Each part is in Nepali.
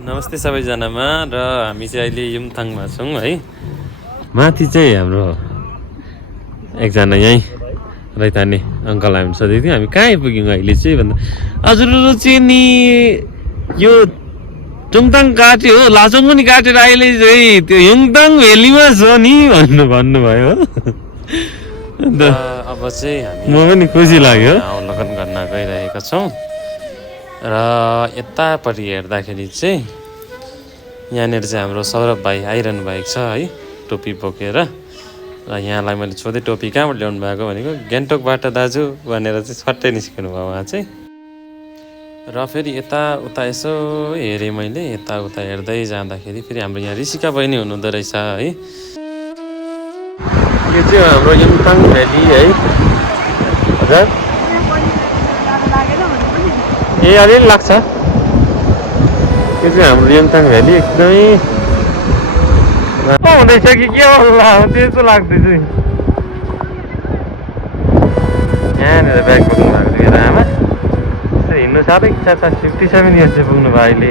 नमस्ते सबैजनामा र हामी चाहिँ अहिले युमथाङमा छौँ है। माथि चाहिँ हाम्रो एकजना यहीँ रैताने अङ्कल हामी सोधेको थियो हामी कहाँ आइपुग्यौँ अहिले चाहिँ भन्दा हजुरहरू चाहिँ नि यो चुङताङ काट्यो हो लाचोङ पनि काटेर अहिले चाहिँ त्यो युङताङ भ्यालीमा छ नि भन्नुभयो हो। अन्त अब चाहिँ हामी म पनि खुसी लाग्यो अवलोकन गर्न गइरहेका छौँ र यतापट्टि हेर्दाखेरि चाहिँ यहाँनिर चाहिँ हाम्रो सौरभ भाइ आइरहनु भएको छ है टोपी बोकेर र यहाँलाई मैले सोधेँ टोपी कहाँबाट ल्याउनु भएको भनेको गान्तोकबाट दाजु भनेर चाहिँ सट्टै निस्किनु भयो उहाँ चाहिँ। र फेरि यताउता यसो हेरेँ मैले यताउता हेर्दै जाँदाखेरि फेरि हाम्रो यहाँ ऋषिका बहिनी हुनुहुँदो रहेछ है। यो चाहिँ हाम्रो युमथाङ भ्याली है। हजुर ए अलिअलि लाग्छ। यो चाहिँ हाम्रो युमथाङ भ्याली एकदमै हुँदैछ कि के होला त्यस्तो लाग्दैछ। यहाँनिर ब्याग बोक्नु भएको थियो आमा यसो हिँड्नु साह्रै इच्छा छ 57 इयर्स चाहिँ पुग्नु भयो अहिले।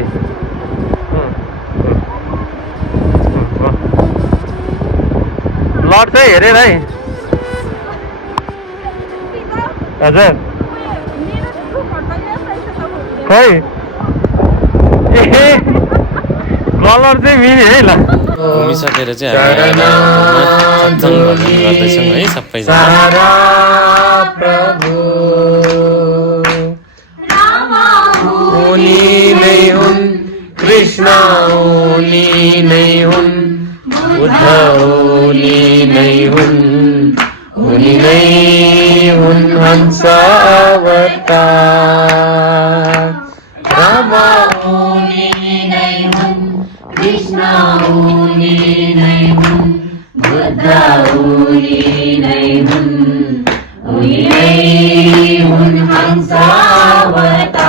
लड चाहिँ हेरेर है हजुर खै ए कलर चाहिँ मिल्यो है ल। घुमिसकेर चाहिँ हामी सत्सङ्ग भजन गर्दैछौँ है सबैजना। उनी नै हुन् कृष्ण उनी नै हुन् बुद्ध उनी नै हुन् उनी नै हुन् हंस अवतार। राम उनी नै हुन् कृष्ण उनी नै हुन् बुद्ध उनी नै हुन् उनी नै हुन् हंस अवतार।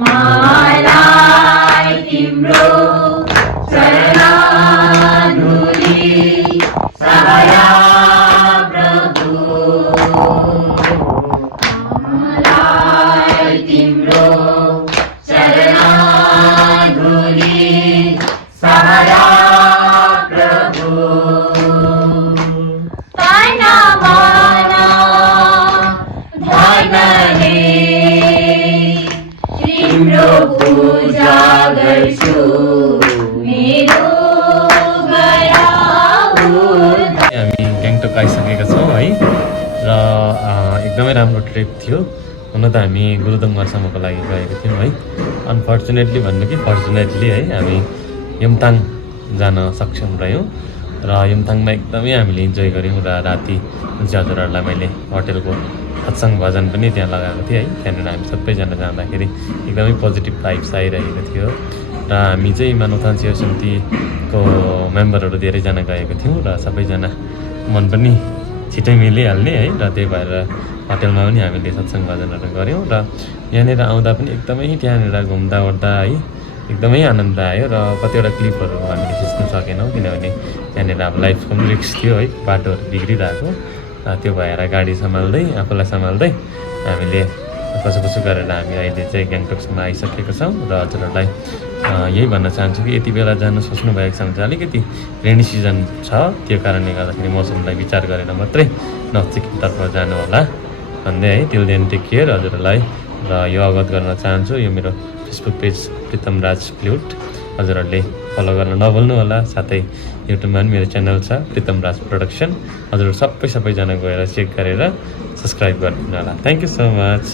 मलाई तिम्रो शरणागति सहाया प्रभु मलाई तिम्रो शरणागति सहाया प्रभु। तन मन धनले तिम्रो पूजा गर्छु मेरो हामी गान्तोक आइसकेका छौँ है र एकदमै राम्रो ट्रिप थियो। हुन त हामी गुरुदोङमासम्मको लागि गएको थियौँ है। अनफर्चुनेटली भन्नु कि फर्चुनेटली है हामी युमथाङ जान सक्षम रह्यौँ र युमथाङमा एकदमै हामीले इन्जोय गऱ्यौँ र राति जुन चाहिँ हजुरहरूलाई मैले होटेलको सत्सङ्ग भजन पनि त्यहाँ लगाएको थिएँ है। त्यहाँनिर हामी सबैजना जाँदाखेरि एकदमै पोजिटिभ भाइब्स आइरहेको थियो र हामी चाहिँ मानवथान सेवा समितिको मेम्बरहरू धेरैजना गएको थियौँ र सबैजना मन पनि छिटै मिलिहाल्ने है र त्यही भएर होटेलमा पनि हामीले सत्सङ्ग भजनहरू गऱ्यौँ र यहाँनिर आउँदा पनि एकदमै त्यहाँनिर घुम्दा ओर्दा है एकदमै आनन्द आयो र कतिवटा क्लिपहरू हामीले खिच्नु सकेनौँ किनभने त्यहाँनिर अब लाइफको पनि रिस्क थियो है बाटोहरू बिग्रिरहेको। त्यो भएर गाडी सम्हाल्दै आफूलाई सम्हाल्दै हामीले कसो गरेर हामी अहिले चाहिँ गान्तोकसम्म आइसकेको छौँ र हजुरहरूलाई यही भन्न चाहन्छु कि यति बेला जान सोच्नु भएको छ भने चाहिँ अलिकति रेनी सिजन छ त्यो कारणले गर्दाखेरि मौसमलाई विचार गरेर मात्रै नजिकतर्फ जानु होला भन्दै है। टिल देन टेक केयर हजुरहरूलाई र यो अवगत गर्न चाहन्छु यो मेरो फेसबुक पेज प्रितम राज फ्लुट हजुरहरूले फलो गर्न नभुल्नु होला। साथै युट्युबमा पनि मेरो च्यानल छ प्रितम राज प्रोडक्सन हजुरहरू सबैजना गएर चेक गरेर सब्सक्राइब गरिदिनु होला। Thank you so much.